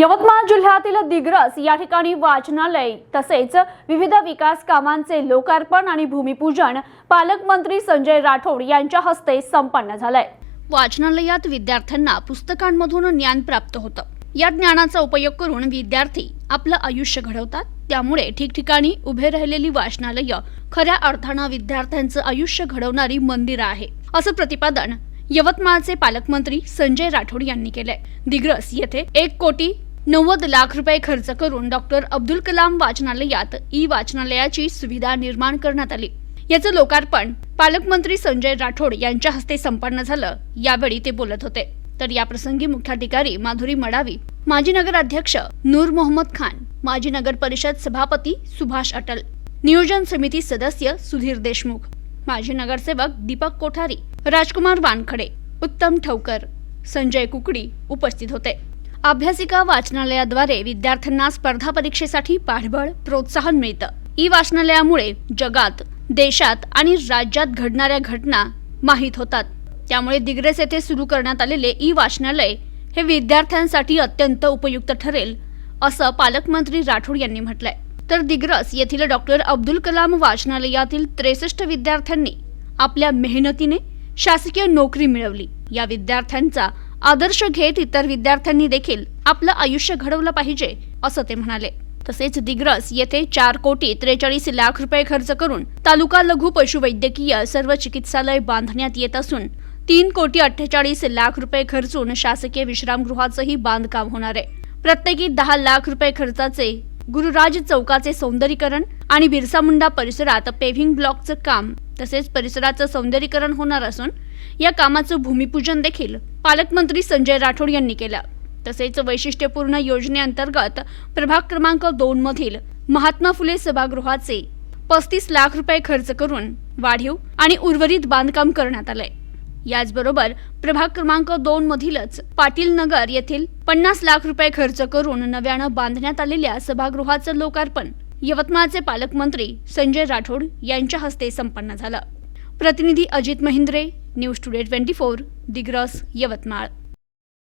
यवतमाळ जिल्ह्यातील दिग्रस या ठिकाणी वाचनालय तसेच विविध विकास कामांचे लोकार्पण आणि भूमिपूजन पालकमंत्री संजय राठोड यांच्या हस्ते संपन्न झालंय. वाचनालयात विद्यार्थ्यांना पुस्तकांमधून ज्ञान प्राप्त होतं. या ज्ञानाचा उपयोग करून विद्यार्थी आपलं आयुष्य घडवतात. त्यामुळे ठिकठिकाणी उभे राहिलेली वाचनालय खऱ्या अर्थानं विद्यार्थ्यांचं आयुष्य घडवणारी मंदिरं आहे असं प्रतिपादन यवतमाळचे पालकमंत्री संजय राठोड यांनी केलंय. दिग्रस येथे एक कोटी नव्वद लाख रुपये खर्च करून डॉक्टर अब्दुल कलाम वाचनालयात ई वाचनालयाची सुविधा निर्माण करण्यात आली. याचं लोकार्पण पालकमंत्री संजय राठोड यांच्या हस्ते संपन्न झालं. यावेळी ते बोलत होते. तर या प्रसंगी मुख्याधिकारी माधुरी मडावी माजी नगराध्यक्ष नूर मोहम्मद खान माजी नगर परिषद सभापती सुभाष अटल नियोजन समिती सदस्य सुधीर देशमुख माजी नगरसेवक दीपक कोठारी राजकुमार वानखडे उत्तम ठवकर संजय कुकडी उपस्थित होते. अभ्यासिका वाचनालयाद्वारे विद्यार्थ्यांना स्पर्धा परीक्षेसाठी पाठबळ प्रोत्साहन मिळतं. ई वाचनालयामुळे जगात देशात आणि राज्यात घडणाऱ्या घटना माहीत होतात. त्यामुळे दिग्रस येथे सुरू करण्यात आलेले ई वाचनालय हे विद्यार्थ्यांसाठी अत्यंत उपयुक्त ठरेल असं पालकमंत्री राठोड यांनी म्हटलंय. तर दिग्रस येथील डॉक्टर अब्दुल कलाम वाचनालयातील त्रेसष्ट विद्यार्थ्यांनी आपल्या मेहनतीने शासकीय नोकरी मिळवली. या विद्यार्थ्यांचा आदर्श घेत इतर विद्यार्थ्यांनी देखील आपलं आयुष्य घडवलं पाहिजे असं ते म्हणाले. तसेच दिग्रस येथे चार कोटी त्रेचाळीस लाख रुपये खर्च करून तालुका लघु पशुवैद्यकीय सर्व चिकित्सालय बांधण्यात येत असून तीन कोटी अठ्ठेचाळीस लाख रुपये खर्चून शासकीय विश्रामगृहाचंही बांधकाम होणार आहे. प्रत्येकी दहा लाख रुपये खर्चाचे गुरुराज चौकाचे सौंदर्यीकरण आणि बिरसा मुंडा परिसरात पेव्हिंग ब्लॉकचं काम तसेच परिसराचं सौंदर्यीकरण होणार असून या कामाचं भूमिपूजन देखील पालकमंत्री संजय राठोड यांनी केलं. तसेच वैशिष्ट्यपूर्ण योजनेअंतर्गत प्रभाग क्रमांक दोन मधील महात्मा फुले सभागृहाचे पस्तीस लाख रुपये खर्च करून वाढीव आणि उर्वरित बांधकाम करण्यात आलंय. याचबरोबर प्रभाग क्रमांक दोन मधीलच पाटील नगर येथील पन्नास लाख रुपये खर्च करून नव्यानं बांधण्यात आलेल्या सभागृहाचं लोकार्पण यवतमाळचे पालकमंत्री संजय राठोड यांच्या हस्ते संपन्न झालं. प्रतिनिधी Ajit Mahindre news today twenty four Digras Yavatmal.